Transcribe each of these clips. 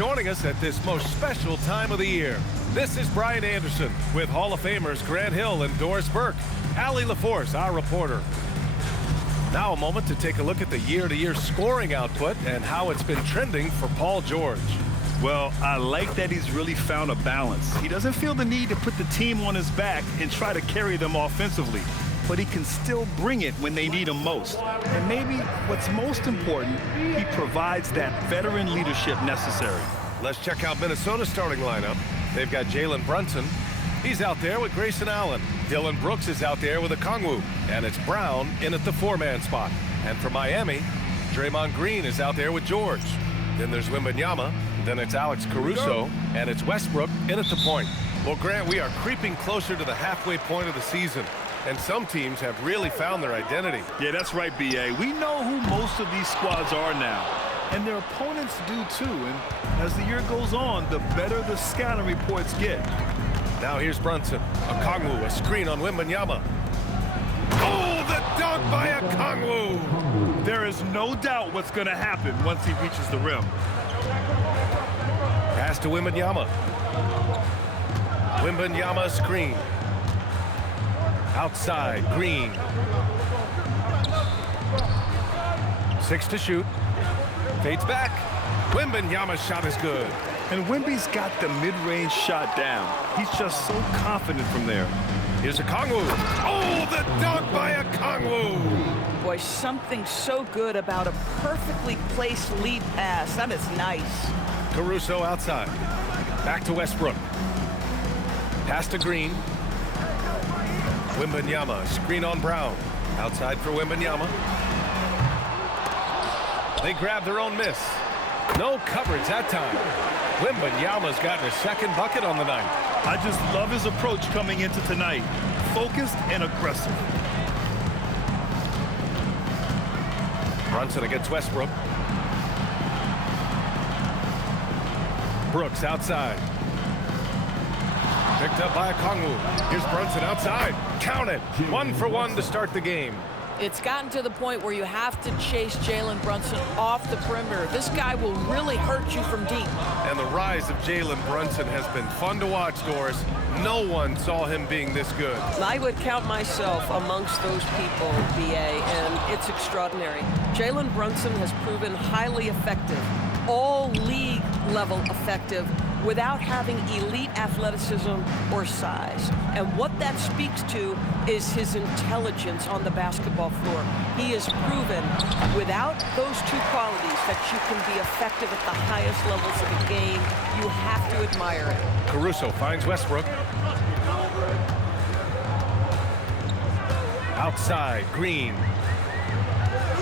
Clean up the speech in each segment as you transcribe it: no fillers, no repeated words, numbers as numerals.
joining us at this most special time of the year. This is Brian Anderson with Hall of Famers Grant Hill and Doris Burke. Allie LaForce, our reporter. Now a moment to take a look at the year-to-year scoring output and how it's been trending for Paul George. Well, I like that he's really found a balance. He doesn't feel the need to put the team on his back and try to carry them offensively, but he can still bring it when they need him most. And maybe what's most important, he provides that veteran leadership necessary. Let's check out Minnesota's starting lineup. They've got Jalen Brunson. He's out there with Grayson Allen. Dylan Brooks is out there with Okongwu. And it's Brown in at the four-man spot. And for Miami, Draymond Green is out there with George. Then there's Wembanyama. Then it's Alex Caruso. And it's Westbrook in at the point. Well, Grant, we are creeping closer to the halfway point of the season. And some teams have really found their identity. Yeah, that's right, B.A. We know who most of these squads are now. And their opponents do too. And as the year goes on, the better the scouting reports get. Now here's Brunson. Okongwu, a screen on Wembanyama. Oh, the dunk by Okongwu! There is no doubt what's going to happen once he reaches the rim. Pass to Wembanyama. Wembanyama screen. Outside, Green. 6 to shoot. Fades back. Wembanyama's shot is good. And Wemby's got the mid-range shot down. He's just so confident from there. Here's Okongwu. Oh, the dunk by Okongwu! Boy, something so good about a perfectly placed lead pass. That is nice. Caruso outside. Back to Westbrook. Pass to Green. Wembanyama, screen on Brown. Outside for Wembanyama. They grab their own miss. No coverage that time. Wembanyama's gotten his second bucket on the night. I just love his approach coming into tonight. Focused and aggressive. Brunson against Westbrook. Brooks outside. Picked up by Okongwu. Here's Brunson outside. Count it. 1 for 1 to start the game. It's gotten to the point where you have to chase Jalen Brunson off the perimeter. This guy will really hurt you from deep. And the rise of Jalen Brunson has been fun to watch, Doris. No one saw him being this good. I would count myself amongst those people, B.A., and it's extraordinary. Jalen Brunson has proven highly effective, all league level effective, without having elite athleticism or size. And what that speaks to is his intelligence on the basketball floor. He has proven without those two qualities that you can be effective at the highest levels of the game. You have to admire it. Caruso finds Westbrook. Outside, Green.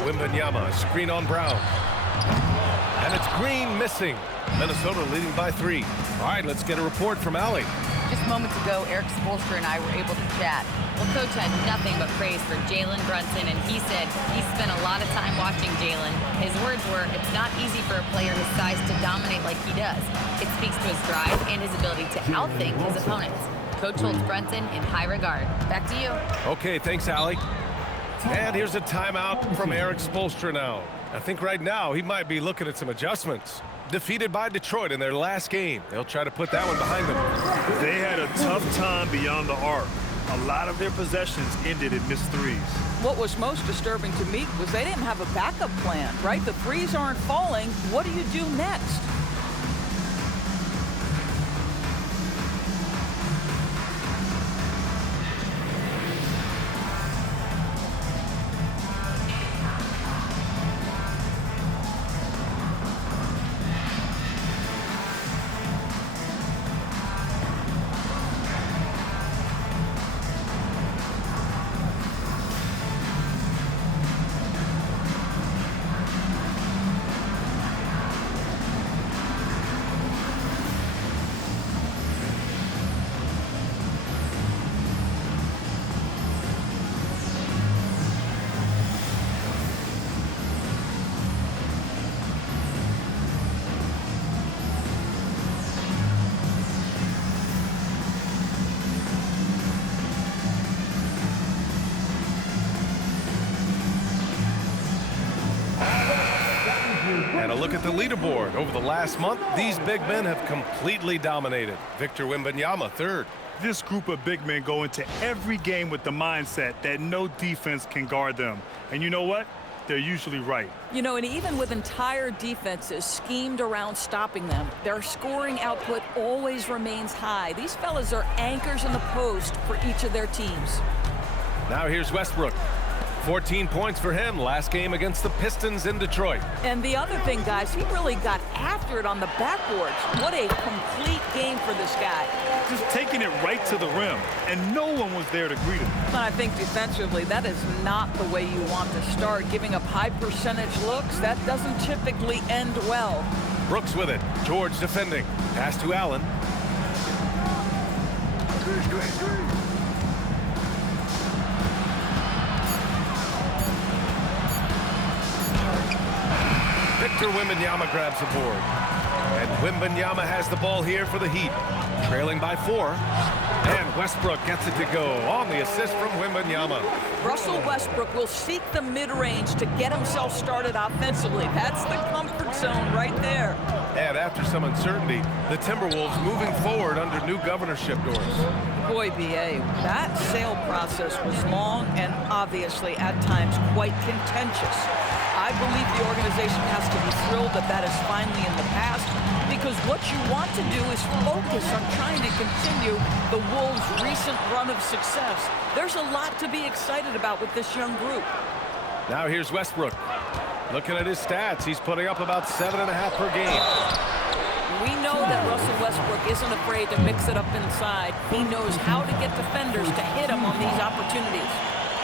Wembanyama, screen on Brown. And it's Green missing. Minnesota leading by 3. All right, let's get a report from Allie. Just moments ago, Eric Spoelstra and I were able to chat. Well, Coach had nothing but praise for Jalen Brunson, and he said he spent a lot of time watching Jalen. His words were, it's not easy for a player his size to dominate like he does. It speaks to his drive and his ability to outthink his opponents. Coach holds Brunson in high regard. Back to you. Okay, thanks, Allie. And here's a timeout from Eric Spoelstra now. I think right now he might be looking at some adjustments. Defeated by Detroit in their last game. They'll try to put that one behind them. They had a tough time beyond the arc. A lot of their possessions ended in missed threes. What was most disturbing to me was they didn't have a backup plan, right? The threes aren't falling. What do you do next? And a look at the leaderboard. Over the last month, these big men have completely dominated. Victor Wembanyama, third. This group of big men go into every game with the mindset that no defense can guard them. And you know what? They're usually right. You know, and even with entire defenses schemed around stopping them, their scoring output always remains high. These fellas are anchors in the post for each of their teams. Now here's Westbrook. 14 points for him last game against the Pistons in Detroit. And the other thing, guys, he really got after it on the backboards. What a complete game for this guy. Just taking it right to the rim, and no one was there to greet him. And I think defensively, that is not the way you want to start. Giving up high percentage looks, that doesn't typically end well. Brooks with it. George defending. Pass to Allen. Victor Wembanyama grabs the board. And Wembanyama has the ball here for the Heat. Trailing by 4. And Westbrook gets it to go on the assist from Wembanyama. Russell Westbrook will seek the mid-range to get himself started offensively. That's the comfort zone right there. And after some uncertainty, the Timberwolves moving forward under new governorship doors. Boy, B.A., that sale process was long and obviously at times quite contentious. I believe the organization has to be thrilled that that is finally in the past, because what you want to do is focus on trying to continue the Wolves' recent run of success. There's a lot to be excited about with this young group. Now here's Westbrook. Looking at his stats, he's putting up about 7.5 per game. We know that Russell Westbrook isn't afraid to mix it up inside. He knows how to get defenders to hit him on these opportunities.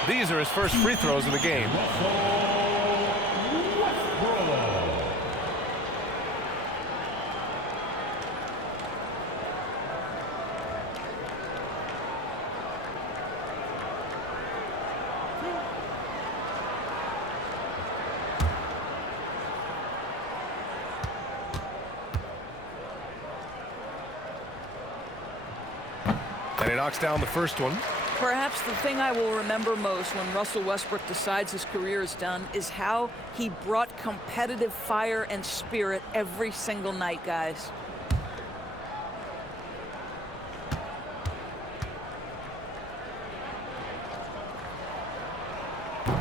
These are his first free throws of the game. And he knocks down the first one. Perhaps the thing I will remember most when Russell Westbrook decides his career is done is how he brought competitive fire and spirit every single night, guys.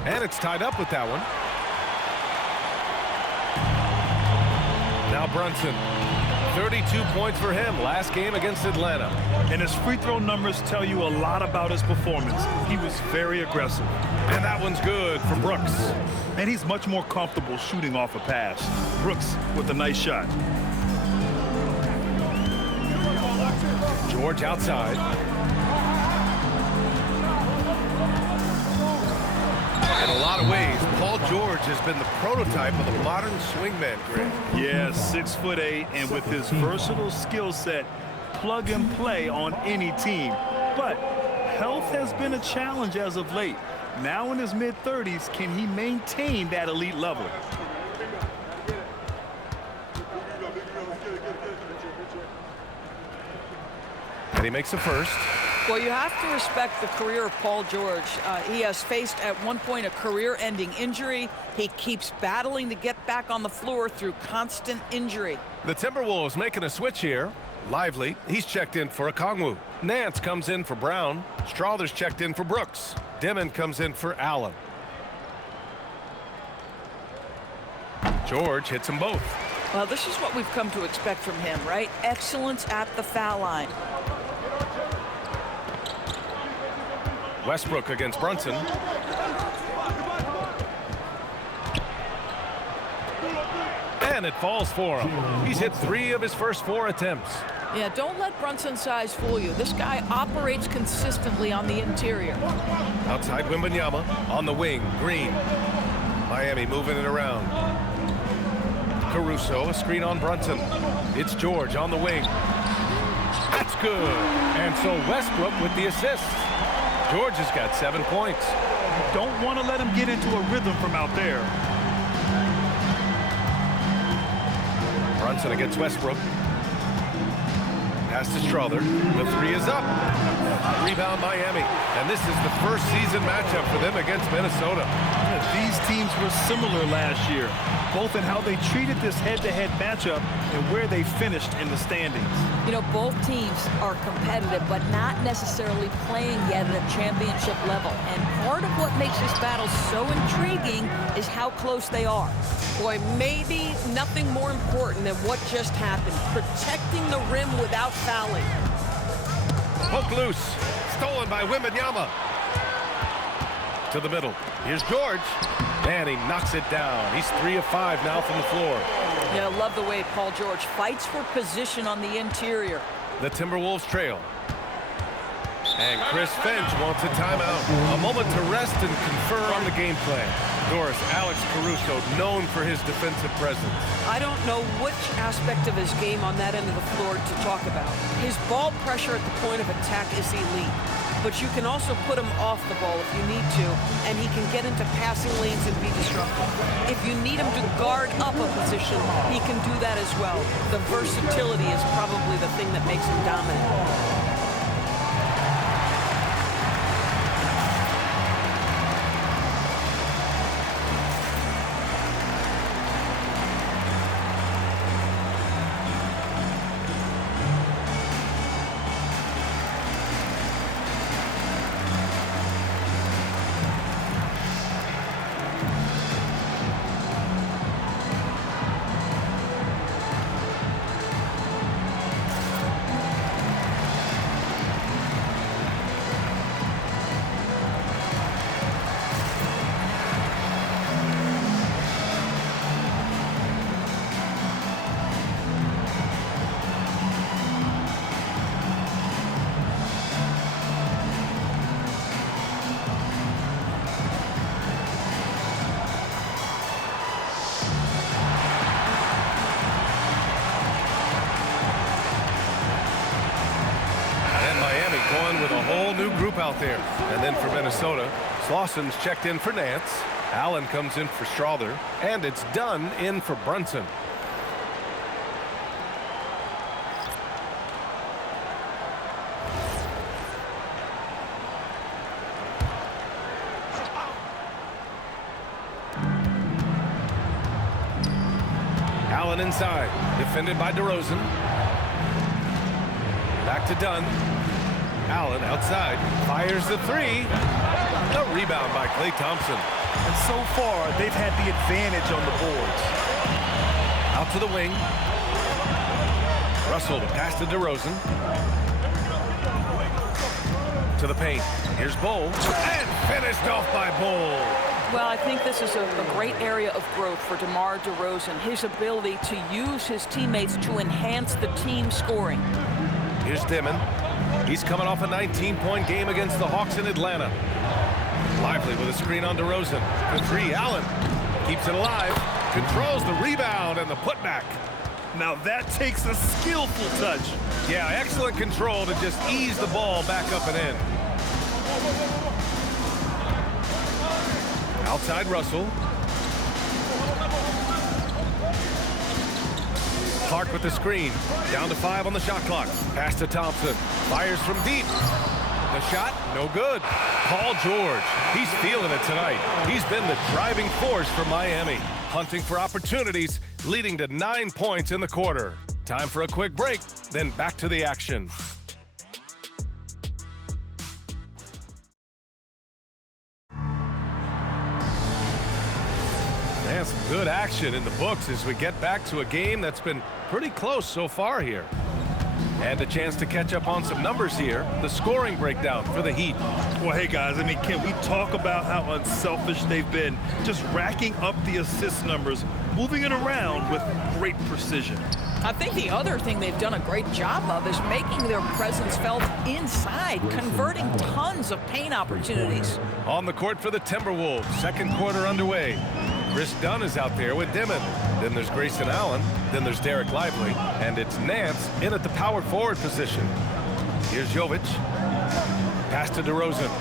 And it's tied up with that one. Now Brunson. 32 points for him last game against Atlanta. And his free throw numbers tell you a lot about his performance. He was very aggressive. And that one's good for Brooks. And he's much more comfortable shooting off a pass. Brooks with a nice shot. George outside. In a lot of ways, Paul George has been the prototype of the modern swingman, Greg. Yeah, 6'8", and with his versatile skill set, plug and play on any team. But health has been a challenge as of late. Now in his mid-30s, can he maintain that elite level? And he makes a first. Well, you have to respect the career of Paul George. He has faced at one point a career-ending injury. He keeps battling to get back on the floor through constant injury. The Timberwolves making a switch here. Lively, he's checked in for Okongwu. Nance comes in for Brown. Strother's checked in for Brooks. Dimon comes in for Allen. George hits them both. Well, this is what we've come to expect from him, right? Excellence at the foul line. Westbrook against Brunson. And it falls for him. He's hit 3 of his first 4 attempts. Yeah, don't let Brunson's size fool you. This guy operates consistently on the interior. Outside Wembanyama on the wing. Green. Miami moving it around. Caruso, a screen on Brunson. It's George on the wing. That's good. And so Westbrook with the assist. George has got 7 points. Don't want to let him get into a rhythm from out there. Brunson against Westbrook. Pass to Strother. The three is up. Rebound Miami. And this is the first season matchup for them against Minnesota. These teams were similar last year, both in how they treated this head-to-head matchup and where they finished in the standings. You know, both teams are competitive, but not necessarily playing yet at a championship level. And part of what makes this battle so intriguing is how close they are. Boy, maybe nothing more important than what just happened. Protecting the rim without fouling. Poke loose. Stolen by Wembanyama. To the middle. Here's George. And he knocks it down. He's 3 of 5 now from the floor. Yeah, I love the way Paul George fights for position on the interior. The Timberwolves trail. And Chris Finch wants a timeout. A moment to rest and confer on the game plan. Doris, Alex Caruso, known for his defensive presence. I don't know which aspect of his game on that end of the floor to talk about. His ball pressure at the point of attack is elite. But you can also put him off the ball if you need to, and he can get into passing lanes and be disruptive. If you need him to guard up a position, he can do that as well. The versatility is probably the thing that makes him dominant. With a whole new group out there. And then for Minnesota, Slaussen's checked in for Nance. Allen comes in for Strother. And it's done in for Brunson. Allen inside. Defended by DeRozan. Back to Dunn. Allen outside, fires the three. A rebound by Klay Thompson. And so far, they've had the advantage on the boards. Out to the wing. Russell pass to DeRozan. To the paint. Here's Bol. And finished off by Bol. Well, I think this is a great area of growth for DeMar DeRozan. His ability to use his teammates to enhance the team scoring. Here's Dimon. He's coming off a 19-point game against the Hawks in Atlanta. Lively with a screen on DeRozan. The three, Allen keeps it alive, controls the rebound and the putback. Now that takes a skillful touch. Yeah, excellent control to just ease the ball back up and in. Outside Russell. Clark with the screen. Down to 5 on the shot clock. Pass to Thompson. Fires from deep. The shot, no good. Paul George, he's feeling it tonight. He's been the driving force for Miami. Hunting for opportunities, leading to 9 points in the quarter. Time for a quick break, then back to the action. And some good action in the books as we get back to a game that's been pretty close so far here. And a chance to catch up on some numbers here. The scoring breakdown for the Heat. Well, hey, guys, I mean, can we talk about how unselfish they've been? Just racking up the assist numbers, moving it around with great precision. I think the other thing they've done a great job of is making their presence felt inside, converting tons of paint opportunities. On the court for the Timberwolves, second quarter underway. Chris Dunn is out there with Dimon. Then there's Grayson Allen. Then there's Derek Lively. And it's Nance in at the power forward position. Here's Jovic. Pass to DeRozan.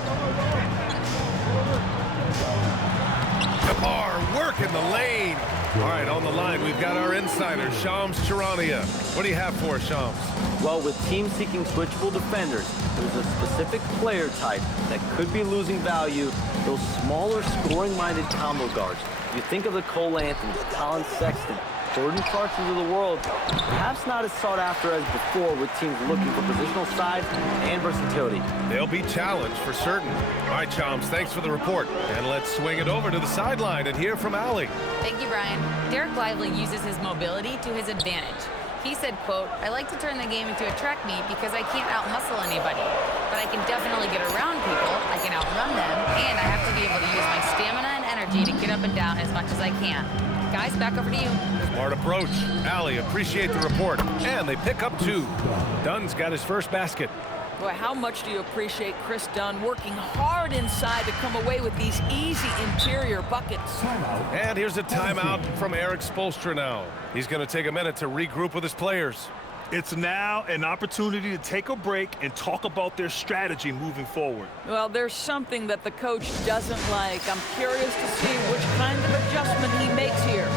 DeMar work in the lane. All right, on the line, we've got our insider, Shams Charania. What do you have for us, Shams? Well, with teams seeking switchable defenders, there's a specific player type that could be losing value, those smaller scoring-minded combo guards. You think of the Cole Anthony, Colin Sexton, Jordan Clarksons of the world, perhaps not as sought after as before with teams looking for positional size and versatility. They'll be challenged for certain. All right, Shams, thanks for the report. And let's swing it over to the sideline and hear from Allie. Thank you, Brian. Derek Lively uses his mobility to his advantage. He said, quote, "I like to turn the game into a track meet because I can't out-hustle anybody. But I can definitely get around people, I can outrun them, and I have to be able to use my stamina and energy to get up and down as much as I can." Guys, back over to you. Smart approach. Allie, appreciate the report. And they pick up 2. Dunn's got his first basket. Boy, how much do you appreciate Chris Dunn working hard inside to come away with these easy interior buckets? And here's a timeout from Eric Spoelstra now. He's going to take a minute to regroup with his players. It's now an opportunity to take a break and talk about their strategy moving forward. Well, there's something that the coach doesn't like. I'm curious to see which kind of adjustment he makes here.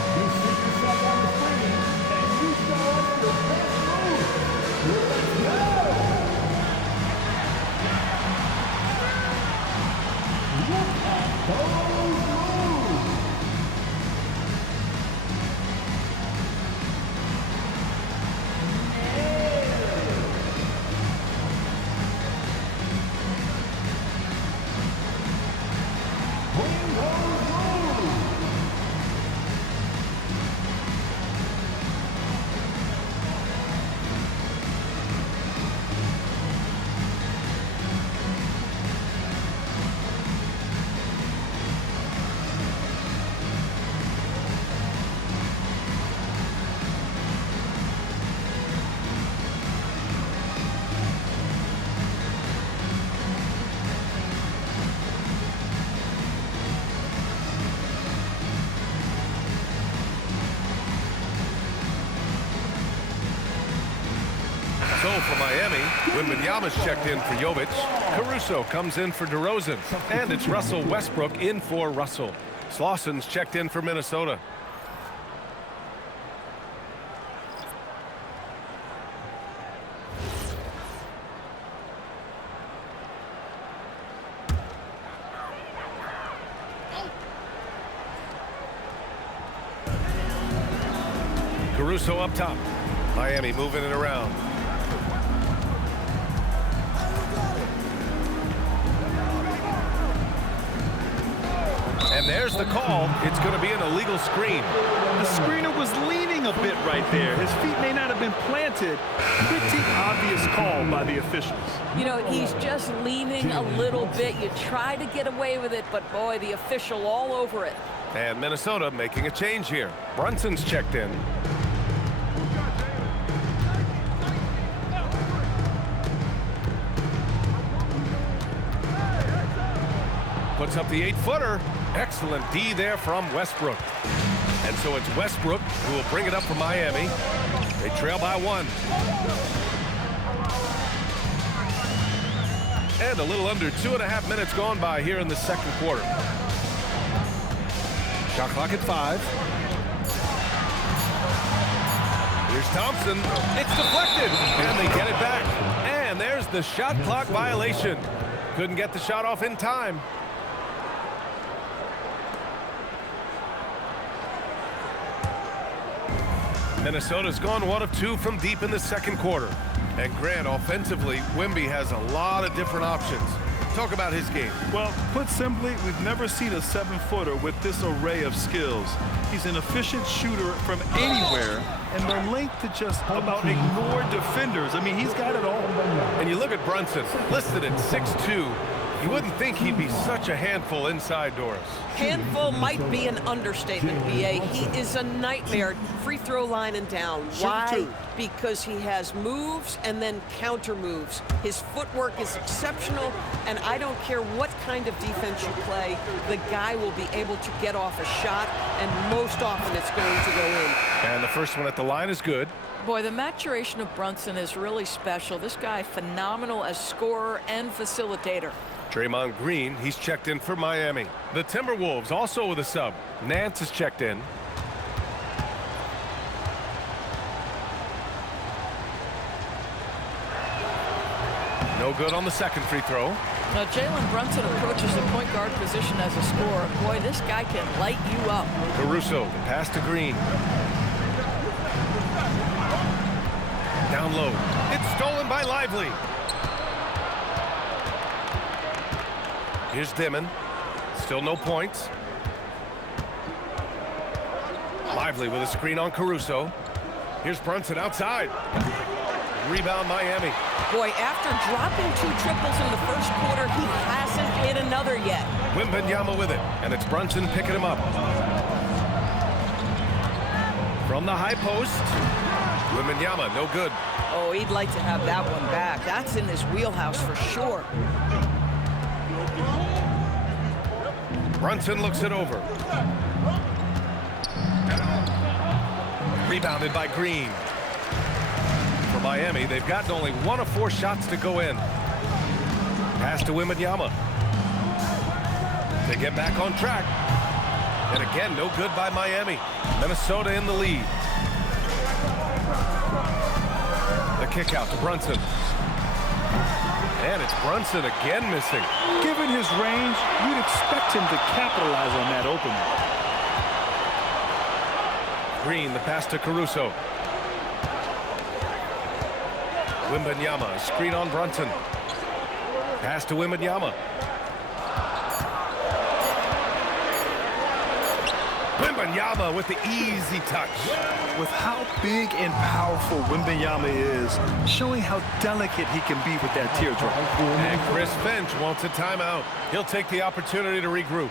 So for Miami, Wembanyama's checked in for Jovic. Caruso comes in for DeRozan. And it's Russell Westbrook in for Russell. Slaussen's checked in for Minnesota. Caruso up top. Miami moving it around. And there's the call. It's going to be an illegal screen. The screener was leaning a bit right there. His feet may not have been planted. Pretty obvious call by the officials. You know, he's just leaning a little bit. You try to get away with it, but boy, the official all over it. And Minnesota making a change here. Brunson's checked in. Puts up the 8-footer. Excellent D there from Westbrook. And so it's Westbrook who will bring it up for Miami. They trail by 1. And a little under 2.5 minutes gone by here in the second quarter. Shot clock at 5. Here's Thompson. It's deflected. And they get it back. And there's the shot clock violation. Couldn't get the shot off in time. Minnesota's gone 1 of 2 from deep in the second quarter. And Grant, offensively, Wemby has a lot of different options. Talk about his game. Well, put simply, we've never seen a 7-footer with this array of skills. He's an efficient shooter from anywhere, and the length to just about ignore defenders. I mean, he's got it all. And you look at Brunson, listed at 6'2". You wouldn't think he'd be such a handful inside doors. Handful might be an understatement, B.A. He is a nightmare, free throw line and down. Why? Because he has moves and then counter moves. His footwork is exceptional, and I don't care what kind of defense you play, the guy will be able to get off a shot, and most often it's going to go in. And the first one at the line is good. Boy, the maturation of Brunson is really special. This guy, phenomenal as scorer and facilitator. Draymond Green, he's checked in for Miami. The Timberwolves also with a sub. Nance is checked in. No good on the second free throw. Now, Jalen Brunson approaches the point guard position as a scorer. Boy, this guy can light you up. Caruso, the pass to Green. Down low. It's stolen by Lively. Here's Dimon. Still no points. Lively with a screen on Caruso. Here's Brunson outside. Rebound Miami. Boy, after dropping 2 triples in the first quarter, he hasn't hit another yet. Wembanyama with it, and it's Brunson picking him up. From the high post, Wembanyama, no good. Oh, he'd like to have that one back. That's in his wheelhouse for sure. Brunson looks it over. Rebounded by Green. For Miami, they've gotten only 1 of 4 shots to go in. Pass to Wembanyama. They get back on track. And again, no good by Miami. Minnesota in the lead. The kick out to Brunson. And it's Brunson again missing. Given his range, you'd expect him to capitalize on that opening. Green, the pass to Caruso. Wembanyama, screen on Brunson. Pass to Wembanyama. Wembanyama with the easy touch. With how big and powerful Wembanyama is, showing how delicate he can be with that teardrop. And Chris Finch wants a timeout. He'll take the opportunity to regroup.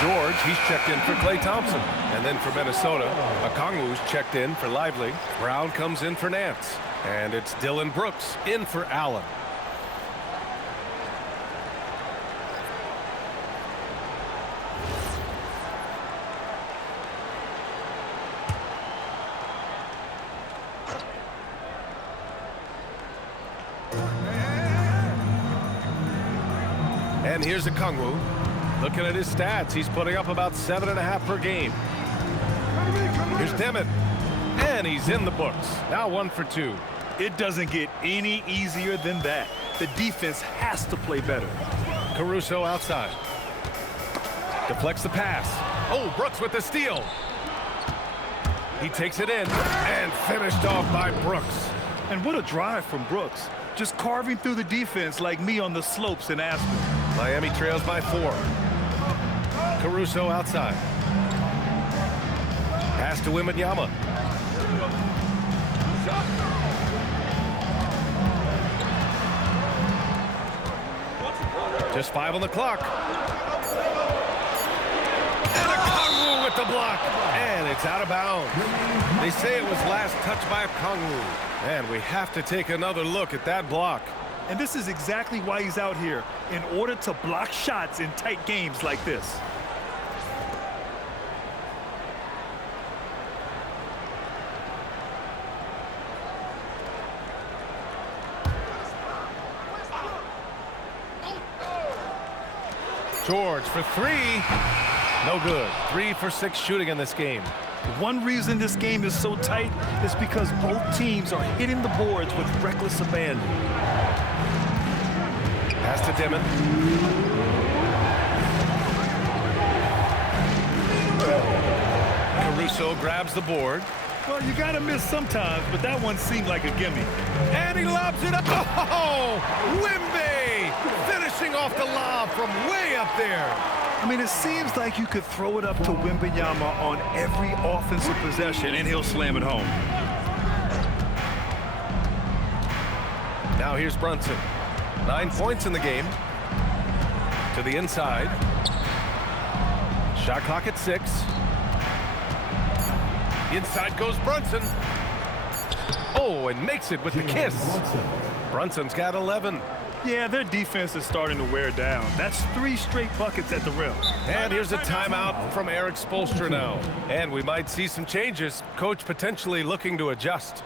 George, he's checked in for Klay Thompson. And then for Minnesota, Okongwu's checked in for Lively. Brown comes in for Nance. And it's Dillon Brooks in for Allen. And here's Okongwu. Looking at his stats, he's putting up about 7.5 per game. Here's Dimon. And he's in the books. Now 1 for 2. It doesn't get any easier than that. The defense has to play better. Caruso outside. Deflects the pass. Oh, Brooks with the steal. He takes it in and finished off by Brooks. And what a drive from Brooks. Just carving through the defense like me on the slopes in Aspen. Miami trails by 4. Caruso outside. Pass to Wembanyama. Just 5 on the clock. And Okongwu with the block. And it's out of bounds. They say it was last touched by Okongwu. And we have to take another look at that block. And this is exactly why he's out here, in order to block shots in tight games like this. George for 3. No good. 3 for 6 shooting in this game. One reason this game is so tight is because both teams are hitting the boards with reckless abandon. Pass to Dimon. Caruso grabs the board. Well, you gotta miss sometimes, but that one seemed like a gimme. And he lobs it up. Oh, Wimby finishing off the lob from way up there. I mean, it seems like you could throw it up to Wembanyama on every offensive possession, and he'll slam it home. Now here's Brunson. 9 points in the game. To the inside. Shot clock at 6. Inside goes Brunson. Oh, and makes it with the kiss. Brunson's got 11. Yeah, their defense is starting to wear down. That's 3 straight buckets at the rim. And here's a timeout from Eric Spoelstra now. And we might see some changes. Coach potentially looking to adjust.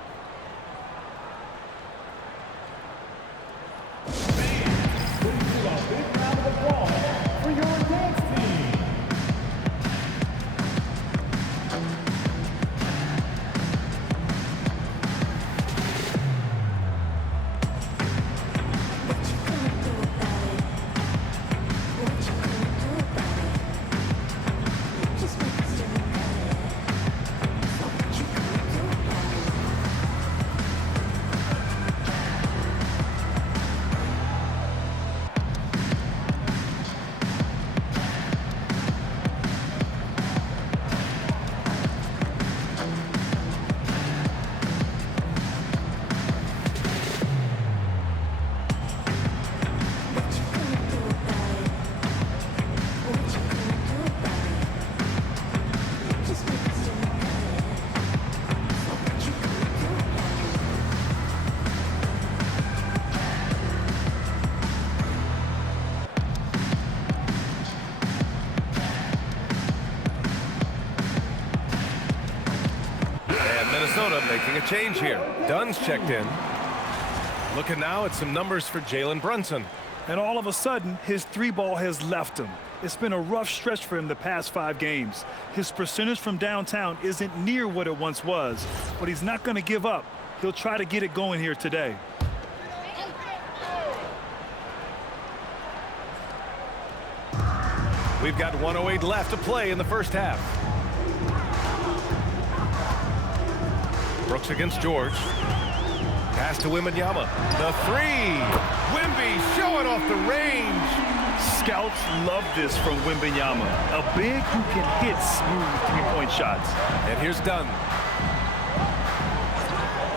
Minnesota making a change here. Dunn's checked in. Looking now at some numbers for Jalen Brunson. And all of a sudden, his 3-ball has left him. It's been a rough stretch for him the past 5 games. His percentage from downtown isn't near what it once was, but he's not going to give up. He'll try to get it going here today. We've got 1:08 left to play in the first half. Brooks against George. Pass to Wembanyama. The 3. Wemby showing off the range. Scouts love this from Wembanyama. A big who can hit smooth 3-point shots. And here's Dunn.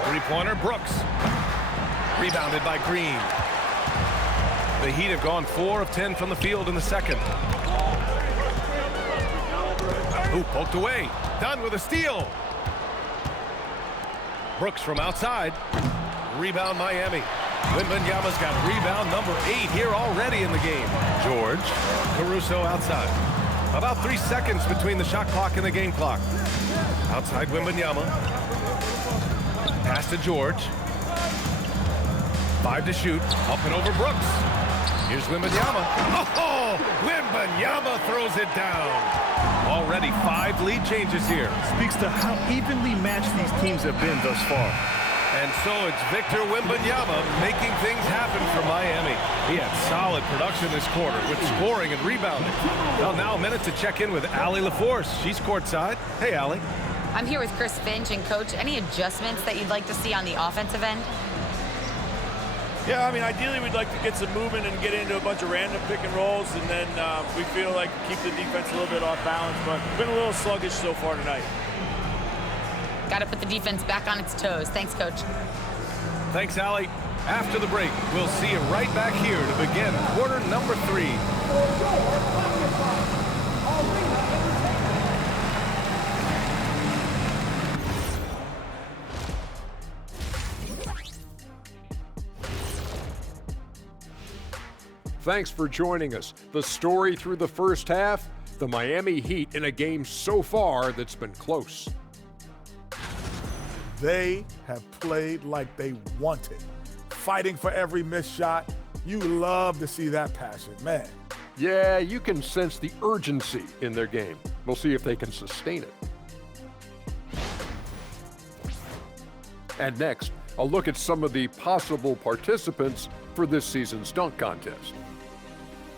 3-pointer, Brooks. Rebounded by Green. The Heat have gone 4 of 10 from the field in the second. Ooh, poked away. Dunn with a steal. Brooks from outside. Rebound Miami. Wembanyama's got rebound number 8 here already in the game. George. Caruso outside. About 3 seconds between the shot clock and the game clock. Outside Wembanyama. Pass to George. 5 to shoot. Up and over Brooks. Here's Wembanyama. Oh! Wembanyama throws it down. Already 5 lead changes here. Speaks to how evenly matched these teams have been thus far. And so it's Victor Wembanyama making things happen for Miami. He had solid production this quarter with scoring and rebounding. Well, now a minute to check in with Allie LaForce. She's courtside. Hey, Allie. I'm here with Chris Finch. And, Coach, any adjustments that you'd like to see on the offensive end? Yeah, I mean, ideally we'd like to get some movement and get into a bunch of random pick and rolls, and then we feel like keep the defense a little bit off balance, but been a little sluggish so far tonight. Got to put the defense back on its toes. Thanks, Coach. Thanks, Allie. After the break, we'll see you right back here to begin quarter number 3. Thanks for joining us. The story through the first half, the Miami Heat in a game so far that's been close. They have played like they wanted, fighting for every missed shot. You love to see that passion, man. Yeah, you can sense the urgency in their game. We'll see if they can sustain it. And next, a look at some of the possible participants for this season's dunk contest.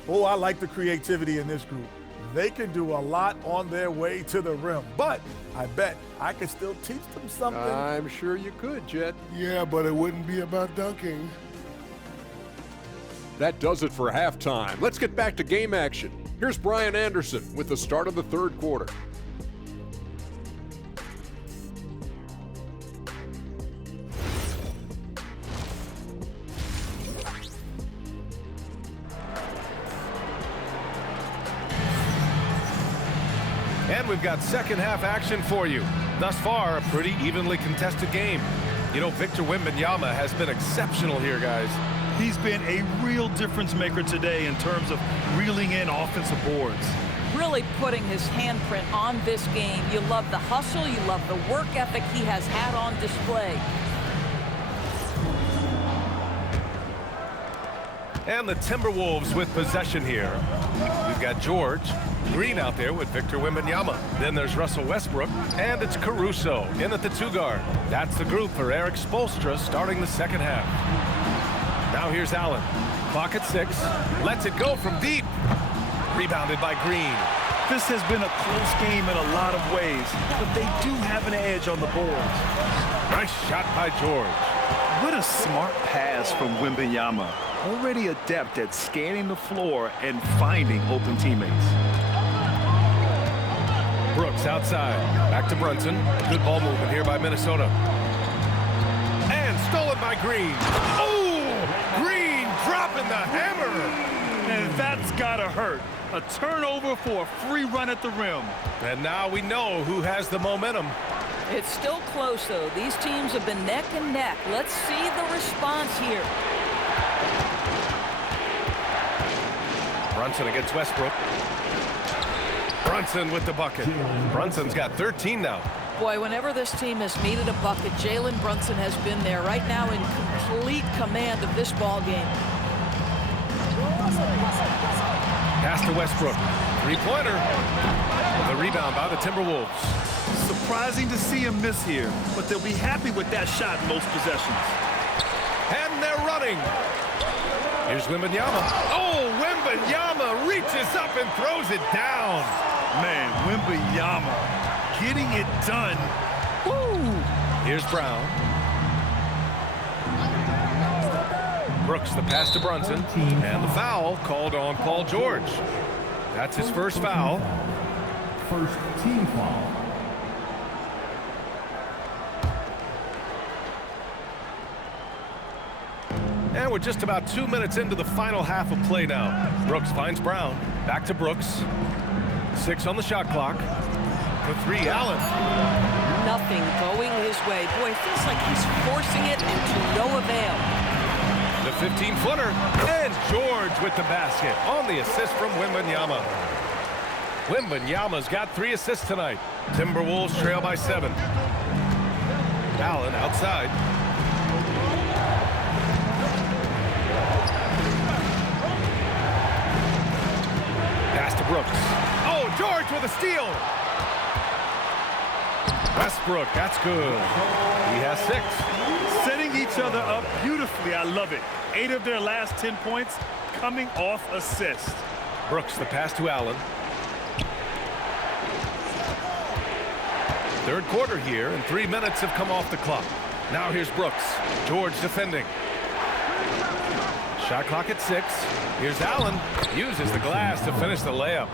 Oh, I like the creativity in this group. They can do a lot on their way to the rim, but I bet I could still teach them something. I'm sure you could, Jet. Yeah, but it wouldn't be about dunking. That does it for halftime. Let's get back to game action. Here's Brian Anderson with the start of the third quarter. And we've got second half action for you. Thus far, a pretty evenly contested game. You know, Victor Wembanyama has been exceptional here, guys. He's been a real difference maker today in terms of reeling in offensive boards. Really putting his handprint on this game. You love the hustle, you love the work ethic he has had on display. And the Timberwolves with possession here. We've got George Green out there with Victor Wembanyama. Then there's Russell Westbrook, and it's Caruso in at the 2 guard. That's the group for Eric Spoelstra starting the second half. Now here's Allen. Clock at 6. Lets it go from deep. Rebounded by Green. This has been a close game in a lot of ways, but they do have an edge on the boards. Nice shot by George. What a smart pass from Wembanyama. Already adept at scanning the floor and finding open teammates. Brooks outside. Back to Brunson. Good ball movement here by Minnesota. And stolen by Green. Oh! Green dropping the hammer. And that's gotta hurt. A turnover for a free run at the rim. And now we know who has the momentum. It's still close, though. These teams have been neck and neck. Let's see the response here. Brunson against Westbrook. Brunson with the bucket. Brunson's got 13 now. Boy, whenever this team has needed a bucket, Jalen Brunson has been there right now in complete command of this ball game. Pass to Westbrook. Three-pointer. The rebound by the Timberwolves. Surprising to see him miss here, but they'll be happy with that shot most possessions. And they're running. Here's Wembanyama. Oh, Wembanyama reaches up and throws it down. Man, Wembanyama getting it done. Woo! Here's Brown. Brooks, the pass to Brunson. And the foul called on Paul George. That's his first foul. First team foul. And we're just about 2 minutes into the final half of play now. Brooks finds Brown. Back to Brooks. 6 on the shot clock. For 3, Allen. Nothing going his way. Boy, it feels like he's forcing it and to no avail. The 15-footer. And George with the basket on the assist from Wembanyama. Wembanyama's got 3 assists tonight. Timberwolves trail by 7. Allen outside. Pass to Brooks. Oh, George with a steal. Westbrook, that's good. He has 6. Setting each other up beautifully. I love it. 8 of their last 10 points coming off assist. Brooks, the pass to Allen. Third quarter here, and 3 minutes have come off the clock. Now here's Brooks. George defending. Shot clock at 6. Here's Allen. Uses the glass to finish the layup.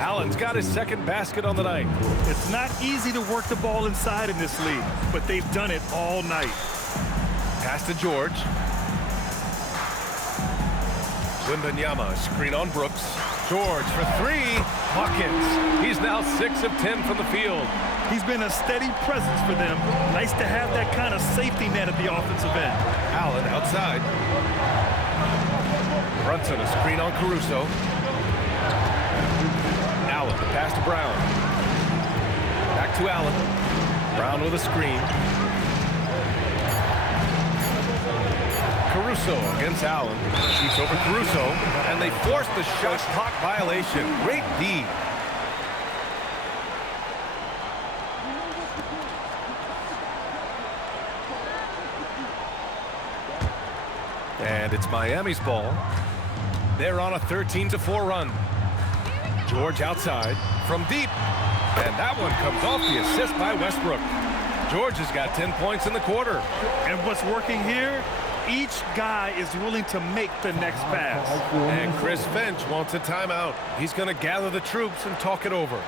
Allen's got his second basket on the night. It's not easy to work the ball inside in this league, but they've done it all night. Pass to George. Wembanyama, screen on Brooks. George for 3. Buckets. He's now 6 of 10 from the field. He's been a steady presence for them. Nice to have that kind of safety net at the offensive end. Allen outside. Brunson, a screen on Caruso. Allen, pass to Brown. Back to Allen. Brown with a screen. Caruso against Allen. Shoots over Caruso, and they force the shot clock violation. Great D. And it's Miami's ball. They're on a 13-4 run. George outside from deep. And that one comes off the assist by Westbrook. George has got 10 points in the quarter. And what's working here? Each guy is willing to make the next pass. And Chris Finch wants a timeout. He's going to gather the troops and talk it over.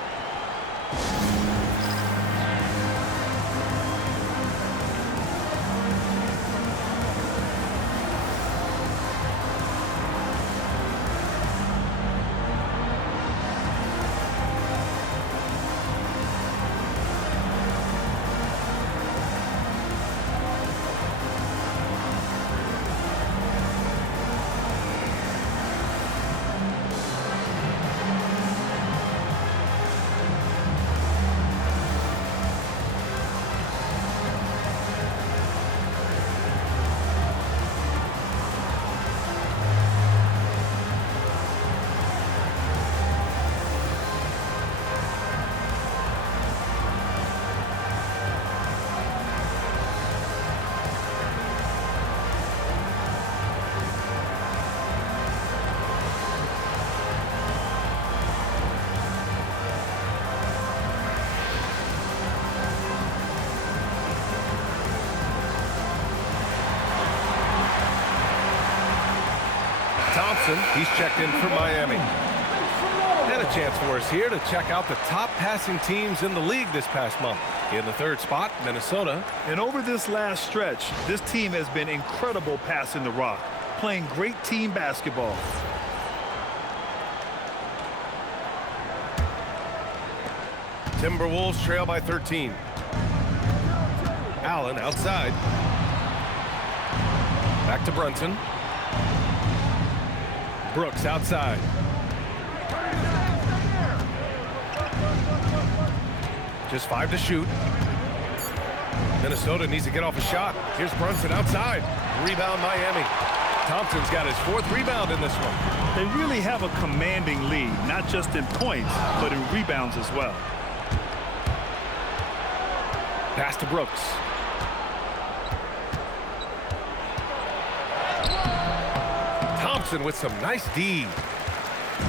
Thompson, he's checked in for Miami. And a chance for us here to check out the top passing teams in the league this past month. In the third spot, Minnesota. And over this last stretch, this team has been incredible passing the rock, playing great team basketball. Timberwolves trail by 13. Allen outside. Back to Brunson. Brooks outside. Just 5 to shoot. Minnesota needs to get off a shot. Here's Brunson outside. Rebound Miami. Thompson's got his 4th rebound in this one. They really have a commanding lead, not just in points, but in rebounds as well. Pass to Brooks. Thompson with some nice D.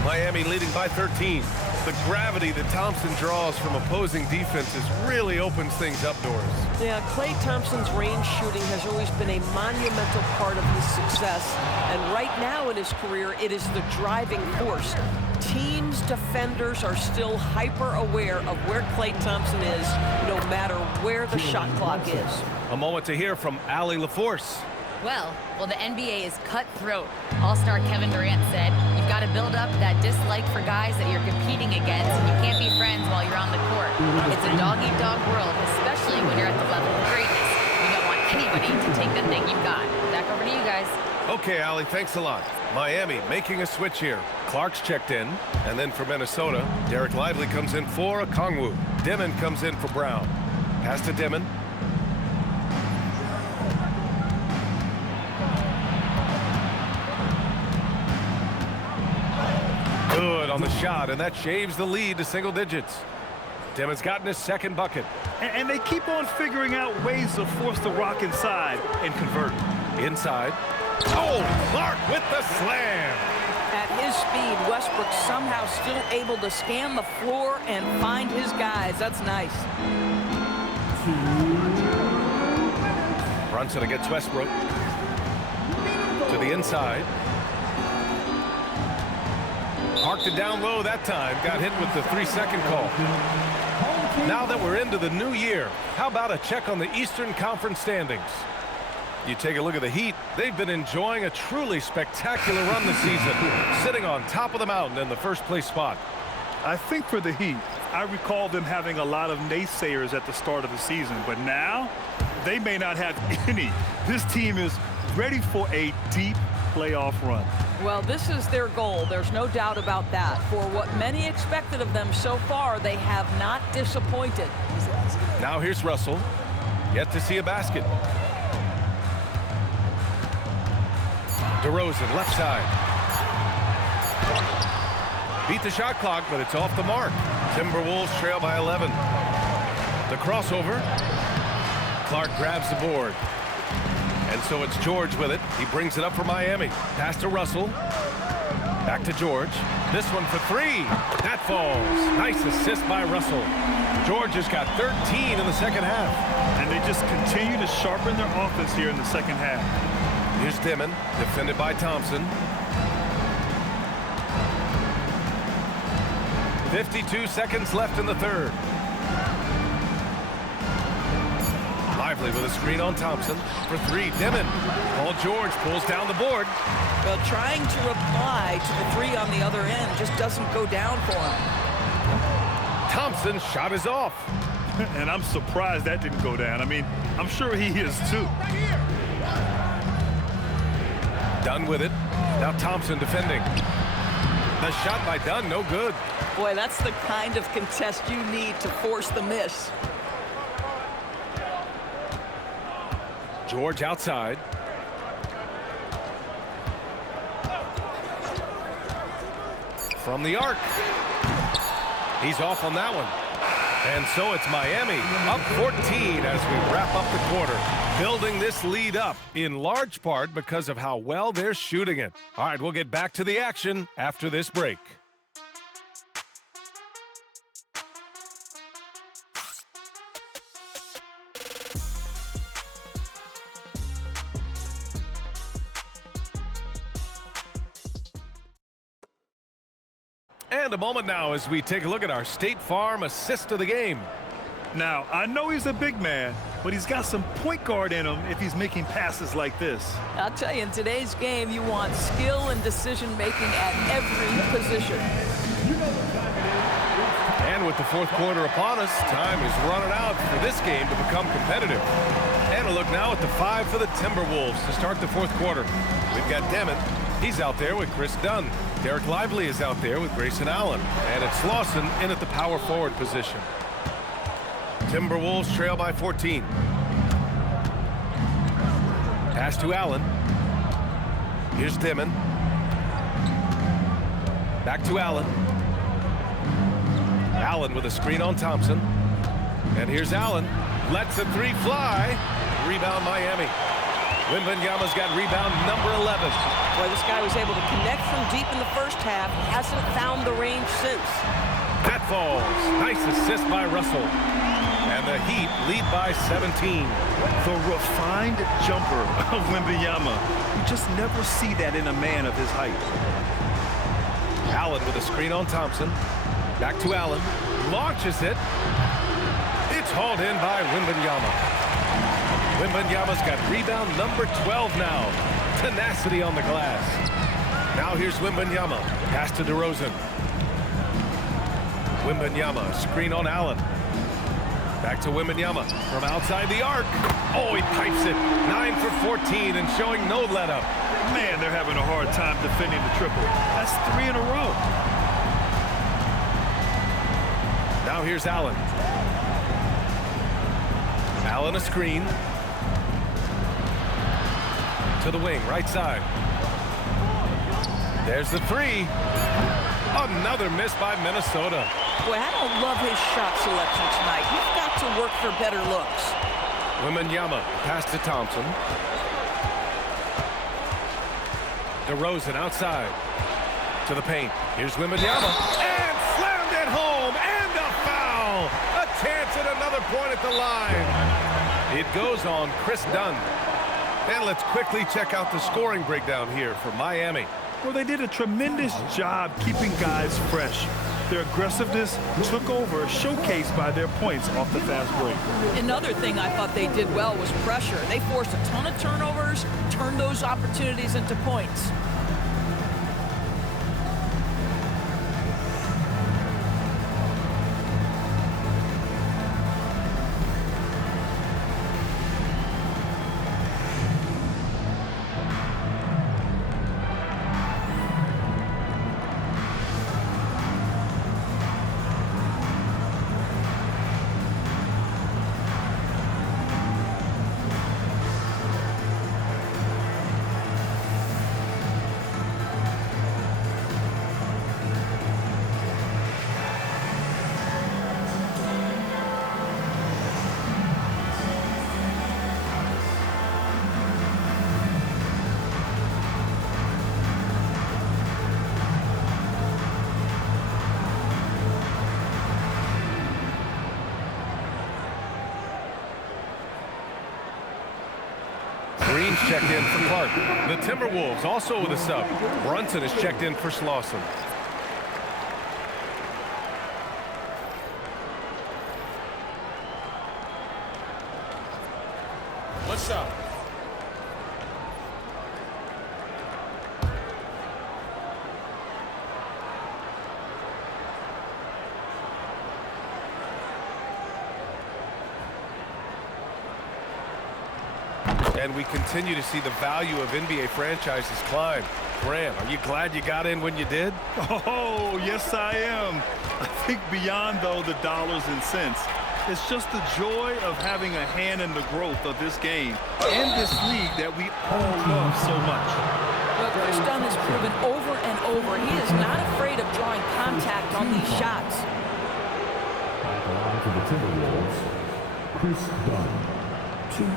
Miami leading by 13. The gravity that Thompson draws from opposing defenses really opens things up doors. Yeah, Klay Thompson's range shooting has always been a monumental part of his success. And right now in his career, it is the driving force. Teams' defenders are still hyper aware of where Klay Thompson is, no matter where the shot clock is. A moment to hear from Allie LaForce. Well, the NBA is cutthroat. All-star Kevin Durant said, you've got to build up that dislike for guys that you're competing against, and you can't be friends while you're on the court. It's a dog-eat-dog world, especially when you're at the level of greatness. You don't want anybody to take the thing you've got. Back over to you guys. Okay, Allie, thanks a lot. Miami making a switch here. Clark's checked in, and then for Minnesota, Derek Lively comes in for Okongwu. Dimon comes in for Brown. Pass to Dimon. Good on the shot, and that shaves the lead to single digits. Dimmon's gotten his 2nd bucket. And they keep on figuring out ways to force the rock inside and convert. Inside. Oh, Clark with the slam. At his speed, Westbrook somehow still able to scan the floor and find his guys. That's nice. Brunson against Westbrook. To the inside. Parked it down low that time. Got hit with the 3-second call. Now that we're into the new year, how about a check on the Eastern Conference standings? You take a look at the Heat. They've been enjoying a truly spectacular run this season, sitting on top of the mountain in the first-place spot. I think for the Heat, I recall them having a lot of naysayers at the start of the season, but now they may not have any. This team is ready for a deep playoff run. Well, this is their goal. There's no doubt about that. For what many expected of them so far, they have not disappointed. Now here's Russell. Yet to see a basket. DeRozan, left side. Beat the shot clock, but it's off the mark. Timberwolves trail by 11. The crossover. Clark grabs the board. And so it's George with it. He brings it up for Miami. Pass to Russell. Back to George. This one for three. That falls. Nice assist by Russell. George has got 13 in the second half. And they just continue to sharpen their offense here in the second half. Here's Dimon, defended by Thompson. 52 seconds left in the third. Lively with a screen on Thompson for three. Dimon. Paul George pulls down the board. Well, trying to reply to the three on the other end just doesn't go down for him. Thompson's shot is off. And I'm surprised that didn't go down. I mean, I'm sure he is too. Dunn with it. Now Thompson defending. The shot by Dunn, no good. Boy, that's the kind of contest you need to force the miss. George outside. From the arc. He's off on that one. And so it's Miami up 14 as we wrap up the quarter. Building this lead up in large part because of how well they're shooting it. All right, we'll get back to the action after this break. And a moment now as we take a look at our State Farm assist of the game. Now, I know he's a big man, but he's got some point guard in him if he's making passes like this. I'll tell you, in today's game, you want skill and decision-making at every position. And with the fourth quarter upon us, time is running out for this game to become competitive. And a look now at the five for the Timberwolves to start the fourth quarter. We've got Demon. He's out there with Chris Dunn. Derek Lively is out there with Grayson Allen. And it's Lawson in at the power forward position. Timberwolves trail by 14. Pass to Allen. Here's Dimon. Back to Allen. Allen with a screen on Thompson. And here's Allen. Lets the three fly. Rebound Miami. Wembanyama's got rebound number 11. Boy, this guy was able to connect from deep in the first half. Hasn't found the range since. That falls. Nice assist by Russell. And the Heat lead by 17. The refined jumper of Wembanyama. You just never see that in a man of his height. Allen with a screen on Thompson. Back to Allen. Launches it. It's hauled in by Wembanyama. Wembanyama's got rebound number 12 now. Tenacity on the glass. Now here's Wembanyama. Pass to DeRozan. Wembanyama, screen on Allen. Back to Wembanyama from outside the arc. Oh, he pipes it. 9 for 14 and showing no let-up. Man, they're having a hard time defending the triple. That's 3 in a row. Now here's Allen. Allen a screen. To the wing, right side. There's the three. Another miss by Minnesota. Boy, I don't love his shot selection tonight. He's got to work for better looks. Wembanyama, pass to Thompson. DeRozan outside. To the paint. Here's Wembanyama. And slammed it home. And a foul. A chance at another point at the line. It goes on Chris Dunn. And let's quickly check out the scoring breakdown here for Miami. Well, they did a tremendous job keeping guys fresh. Their aggressiveness took over, showcased by their points off the fast break. Another thing I thought they did well was pressure. They forced a ton of turnovers, turned those opportunities into points. Green's checked in for Clark. The Timberwolves also with a sub. Brunson is checked in for Slauson. What's up? And we continue to see the value of NBA franchises climb. Grant, are you glad you got in when you did? Oh, yes, I am. I think beyond, though, the dollars and cents, it's just the joy of having a hand in the growth of this game and this league that we all love so much. Well, Chris Dunn has proven over and over he is not afraid of drawing contact on these shots. At the line for the Timberwolves, Chris Dunn. 2.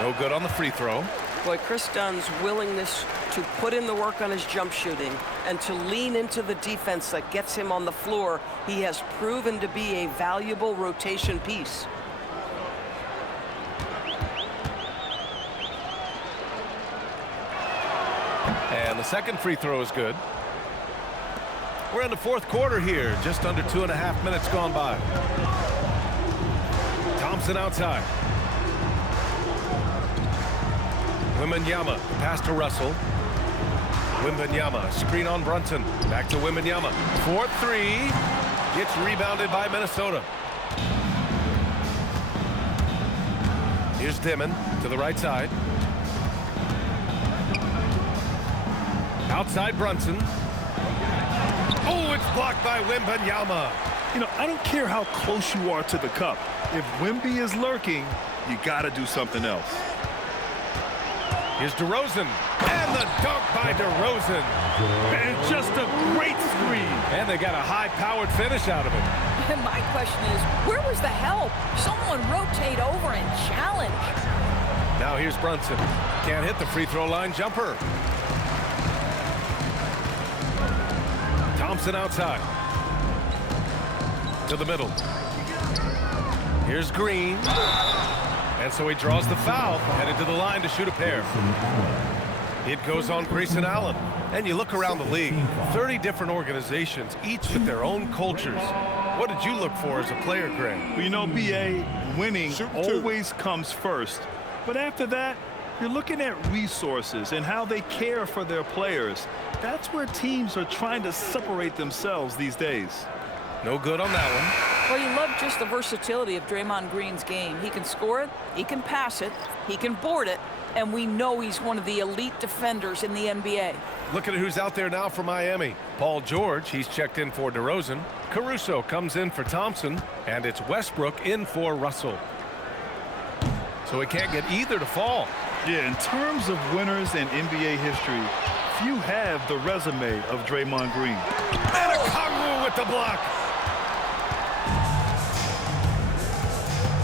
No good on the free throw. Boy, Chris Dunn's willingness to put in the work on his jump shooting and to lean into the defense that gets him on the floor, he has proven to be a valuable rotation piece. And the second free throw is good. We're in the fourth quarter here. Just under 2.5 minutes gone by. Thompson outside. Wembanyama, pass to Russell. Wembanyama, screen on Brunson. Back to Wembanyama. 4-3. Gets rebounded by Minnesota. Here's Dimon to the right side. Outside Brunson. Oh, it's blocked by Wembanyama. You know, I don't care how close you are to the cup. If Wemby is lurking, you got to do something else. Here's DeRozan, and the dunk by DeRozan. And just a great screen. And they got a high-powered finish out of it. And my question is, where was the help? Someone rotate over and challenge. Now here's Brunson. Can't hit the free throw line jumper. Thompson outside. To the middle. Here's Green. And so he draws the foul, headed to the line to shoot a pair. It goes on Grayson Allen. And you look around the league, 30 different organizations, each with their own cultures. What did you look for as a player, Greg? Well, you know, B.A., winning always comes first. But after that, you're looking at resources and how they care for their players. That's where teams are trying to separate themselves these days. No good on that one. Well, you love just the versatility of Draymond Green's game. He can score it, he can pass it, he can board it, and we know he's one of the elite defenders in the NBA. Looking at who's out there now for Miami. Paul George, he's checked in for DeRozan. Caruso comes in for Thompson, and it's Westbrook in for Russell. So he can't get either to fall. Yeah, in terms of winners in NBA history, few have the resume of Draymond Green. And a Kongwu with the block.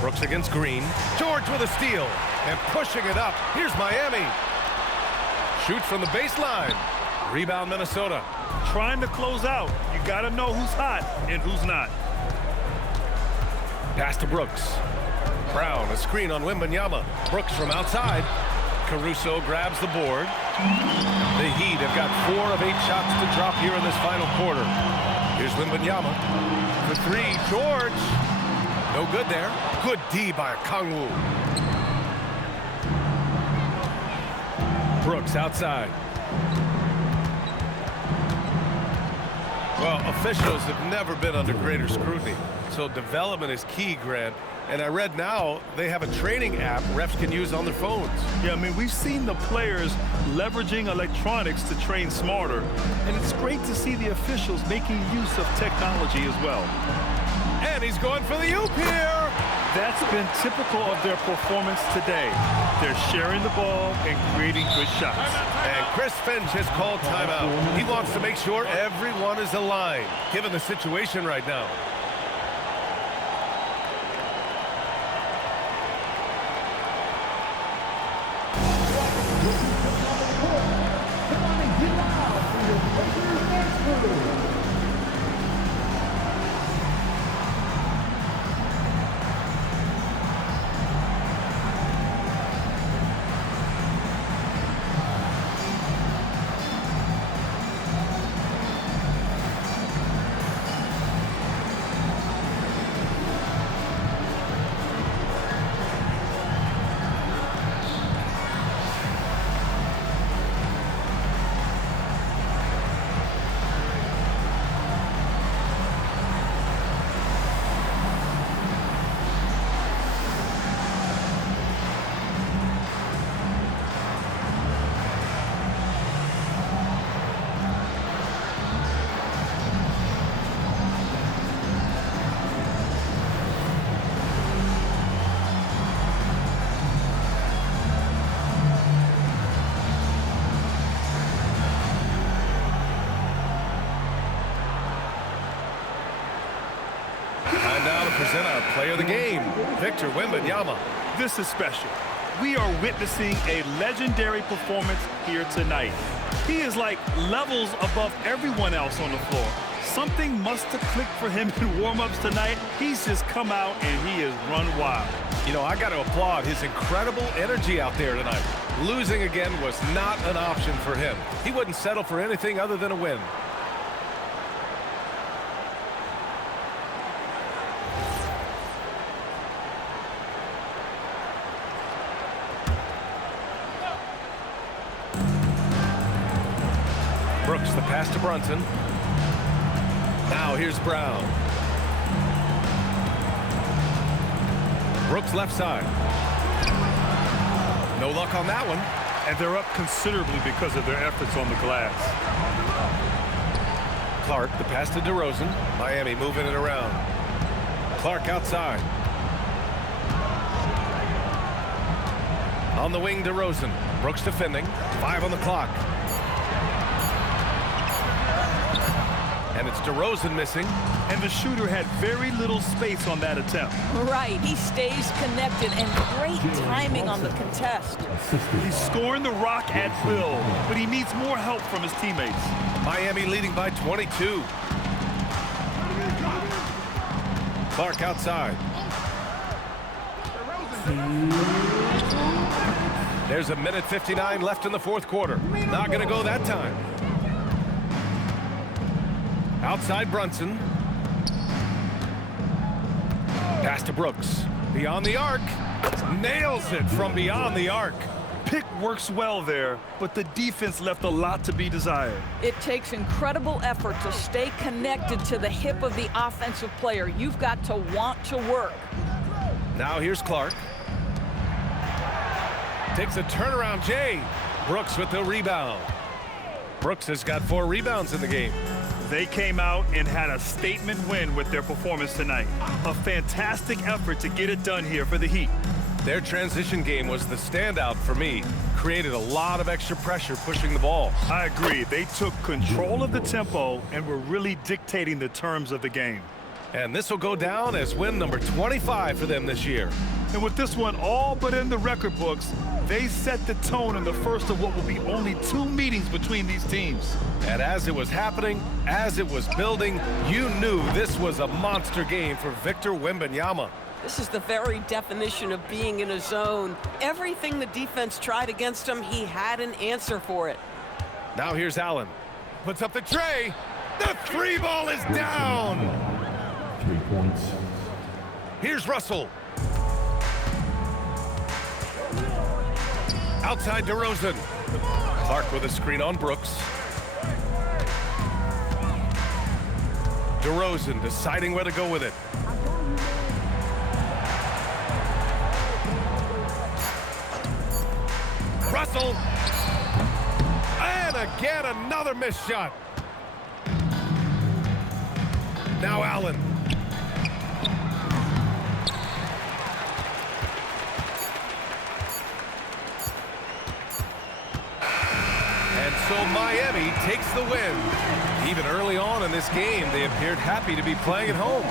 Brooks against Green. George with a steal. And pushing it up. Here's Miami. Shoots from the baseline. Rebound Minnesota. Trying to close out. You got to know who's hot and who's not. Pass to Brooks. Brown, a screen on Wembanyama. Brooks from outside. Caruso grabs the board. The Heat have got 4 of 8 shots to drop here in this final quarter. Here's Wembanyama. For 3, George. No good there. Good D by Kongwu. Brooks outside. Well, officials have never been under greater scrutiny, so development is key, Grant. And I read now they have a training app refs can use on their phones. Yeah, I mean, we've seen the players leveraging electronics to train smarter, and it's great to see the officials making use of technology as well. And he's going for the oop here. That's been typical of their performance today. They're sharing the ball and creating good shots. And Chris Finch has called timeout. He wants to make sure everyone is aligned, given the situation right now. present our player of the game, Victor Wembanyama. This is special. We are witnessing a legendary performance here tonight. He is like levels above everyone else on the floor. Something must have clicked for him in warm-ups tonight. He's just come out and he has run wild. You know, I got to applaud his incredible energy out there tonight. Losing again was not an option for him. He wouldn't settle for anything other than a win. Brooks, the pass to Brunson. Now here's Brown. Brooks left side. No luck on that one. And they're up considerably because of their efforts on the glass. Clark, the pass to DeRozan. Miami moving it around. Clark outside. On the wing, DeRozan. Brooks defending. 5 on the clock. And it's DeRozan missing. And the shooter had very little space on that attempt. Right, he stays connected and great timing on the contest. He's scoring the rock at will, but he needs more help from his teammates. Miami leading by 22. Clark outside. There's a minute 59 left in the fourth quarter. Not going to go that time. Outside Brunson. Pass to Brooks. Beyond the arc. Nails it from beyond the arc. Pick works well there, but the defense left a lot to be desired. It takes incredible effort to stay connected to the hip of the offensive player. You've got to want to work. Now here's Clark. Takes a turnaround, Jay. Brooks with the rebound. Brooks has got 4 rebounds in the game. They came out and had a statement win with their performance tonight. A fantastic effort to get it done here for the Heat. Their transition game was the standout for me. Created a lot of extra pressure pushing the ball. I agree. They took control of the tempo and were really dictating the terms of the game. And this will go down as win number 25 for them this year. And with this one all but in the record books, they set the tone in the first of what will be only 2 meetings between these teams. And as it was happening, as it was building, you knew this was a monster game for Victor Wembanyama. This is the very definition of being in a zone. Everything the defense tried against him, he had an answer for it. Now here's Allen. Puts up the tray. The 3 ball is down. 3 points. Here's Russell. Outside DeRozan. Clark with a screen on Brooks. DeRozan deciding where to go with it. Russell. And again, another missed shot. Now Allen. So Miami takes the win. Even early on in this game, they appeared happy to be playing at home.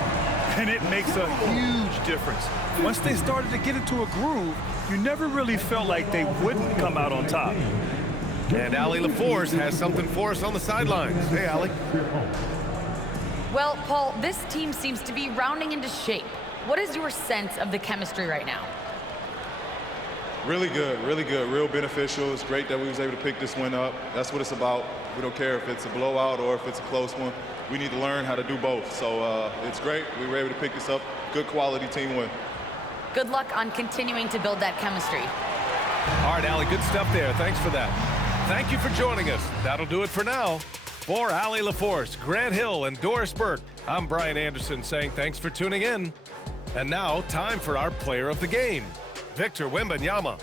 And it makes a huge difference. Once they started to get into a groove, you never really felt like they wouldn't come out on top. And Allie LaForce has something for us on the sidelines. Hey, Allie. Well, Paul, this team seems to be rounding into shape. What is your sense of the chemistry right now? Really good, real beneficial. It's great that we was able to pick this one up. That's what it's about. We don't care if it's a blowout or if it's a close one. We need to learn how to do both. So it's great. We were able to pick this up. Good quality team win. Good luck on continuing to build that chemistry. All right, Allie, good stuff there. Thanks for that. Thank you for joining us. That'll do it for now. For Allie LaForce, Grant Hill, and Doris Burke, I'm Brian Anderson saying thanks for tuning in. And now, time for our player of the game, Victor Wembanyama.